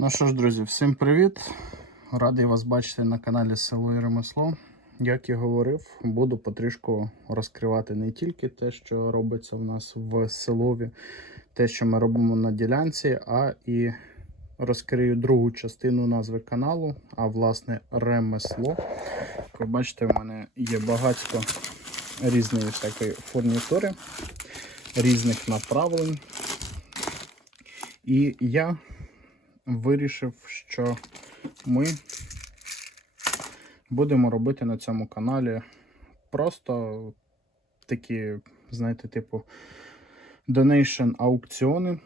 Ну що ж, друзі, всім привіт! Радий вас бачити на каналі Село і Ремесло. Як і говорив, буду потрішку розкривати не тільки те, що робиться в нас в селові, те, що ми робимо на ділянці, а і розкрию другу частину назви каналу, а власне ремесло. Як ви бачите, в мене є багатько різної всякої фурнітури, різних направлень. І я вирішив, що ми будемо робити на цьому каналі просто такі, знаєте, типу донейшн аукціони,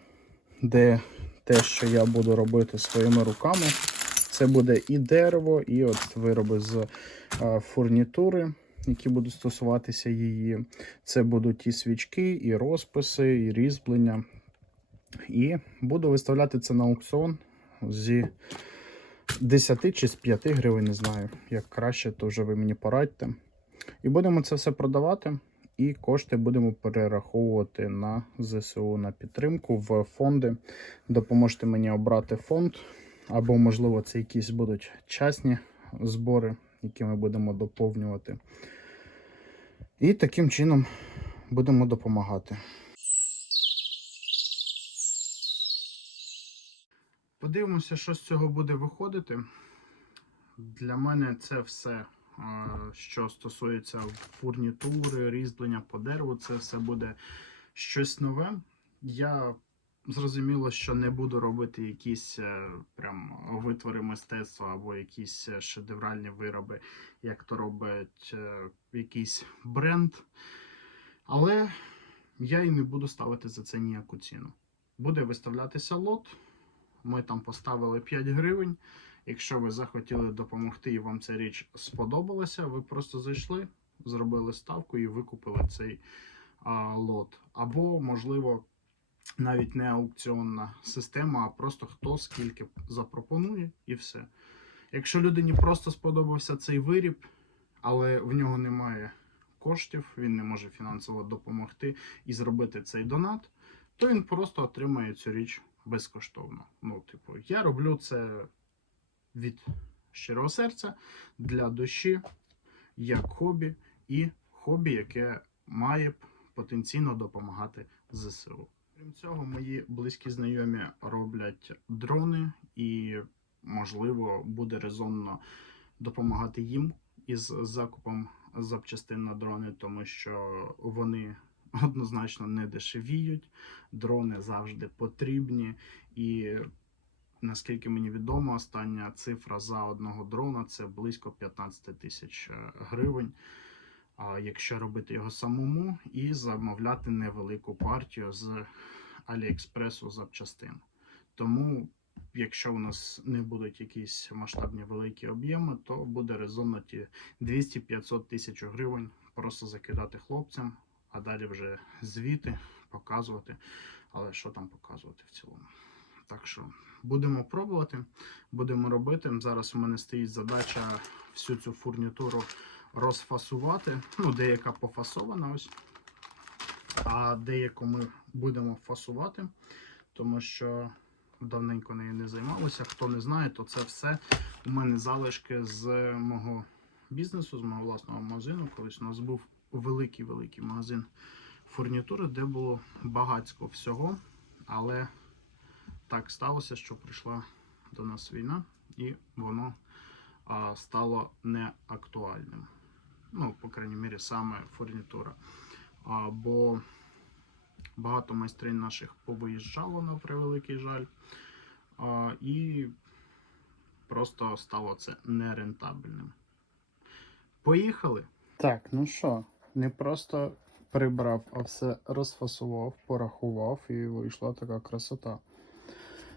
де те, що я буду робити своїми руками, це буде і дерево, і от вироби з а, фурнітури, які будуть стосуватися її. Це будуть і свічки, і розписи, і різьблення. І буду виставляти це на аукціон зі 10 чи з 5 гривень, не знаю. Як краще, то вже ви мені порадьте. І будемо це все продавати. І кошти будемо перераховувати на ЗСУ на підтримку в фонди. Допоможете мені обрати фонд, або, можливо, це якісь будуть частні збори, які ми будемо доповнювати. І таким чином будемо допомагати. Подивимося, що з цього буде виходити. Для мене це все, е, що стосується фурнітури, різьблення по дереву, це все буде щось нове. Я зрозуміло, що не буду робити якісь е, прям витвори мистецтва або якісь е, шедевральні вироби, як то робить якийсь бренд. Але я і не буду ставити за це ніяку ціну. Буде виставлятися лот. Ми там поставили 5 гривень. Якщо ви захотіли допомогти і вам ця річ сподобалася, ви просто зайшли, зробили ставку і викупили цей а, лот. Або, можливо, навіть не аукціонна система, а просто хто скільки запропонує і все. Якщо людині просто сподобався цей виріб, але в нього немає коштів, він не може фінансово допомогти і зробити цей донат, то він просто отримає цю річ безкоштовно. Ну, типу, я роблю це від щирого серця для душі, як хобі, і хобі, яке має потенційно допомагати ЗСУ. Крім цього, мої близькі знайомі роблять дрони, і, можливо, буде резонно допомагати їм із закупом запчастин на дрони, тому що вони однозначно не дешевіють. Дрони завжди потрібні. І наскільки мені відомо, остання цифра за одного дрона це близько 15 тисяч е, гривень. Якщо робити його самому і замовляти невелику партію з Аліекспресу запчастин. Тому, якщо у нас не будуть якісь масштабні великі об'єми, то буде резонно ті 200-500 тисяч гривень просто закидати хлопцям, а далі вже звіти показувати. Але що там показувати в цілому? Так що будемо пробувати, будемо робити. Зараз у мене стоїть задача всю цю фурнітуру розфасувати. Ну, деяка пофасована ось. А деяку ми будемо фасувати, тому що давненько нею не займалися. Хто не знає, то це все у мене залишки з мого бізнесу, з мого власного магазину. Колись у нас був великий-великий магазин фурнітури, де було багатько всього. Але так сталося, що прийшла до нас війна, і воно а, стало неактуальним. Ну, по крайній мірі, саме фурнітура. А, бо багато майстринь наших повиїжджало на превеликий жаль. А, і просто стало це нерентабельним. Поїхали. Так, ну що, не просто прибрав, а все розфасував, порахував і вийшла така красота.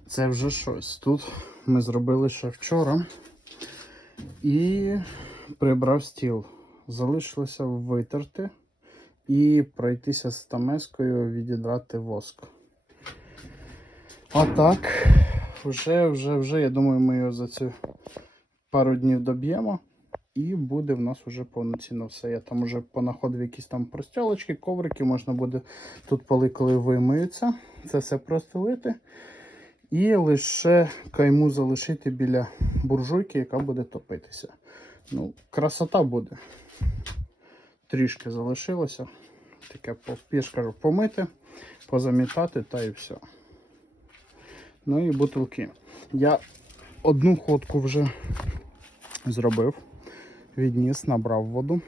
Це вже щось. Тут ми зробили ще вчора і прибрав стіл. Залишилося витерти і пройтися з тамескою, відідрати воск. А так, вже, вже, вже, я думаю, ми його за ці пару днів доб'ємо. І буде в нас вже повноцінно все. Я там вже понаходив якісь там простялочки, коврики, можна буде тут поли, коли вимиються. Це все простелити. І лише кайму залишити біля буржуйки, яка буде топитися. Ну, красота буде. Трішки залишилося. Таке, я ж кажу, помити, позамітати та і все. Ну і бутилки. Я одну ходку вже зробив. Відніс, набрав воду.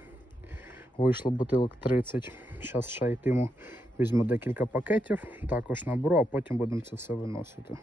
Вийшло бутилок 30. Зараз ще йтиму, візьму декілька пакетів, також наберу, а потім будемо це все виносити.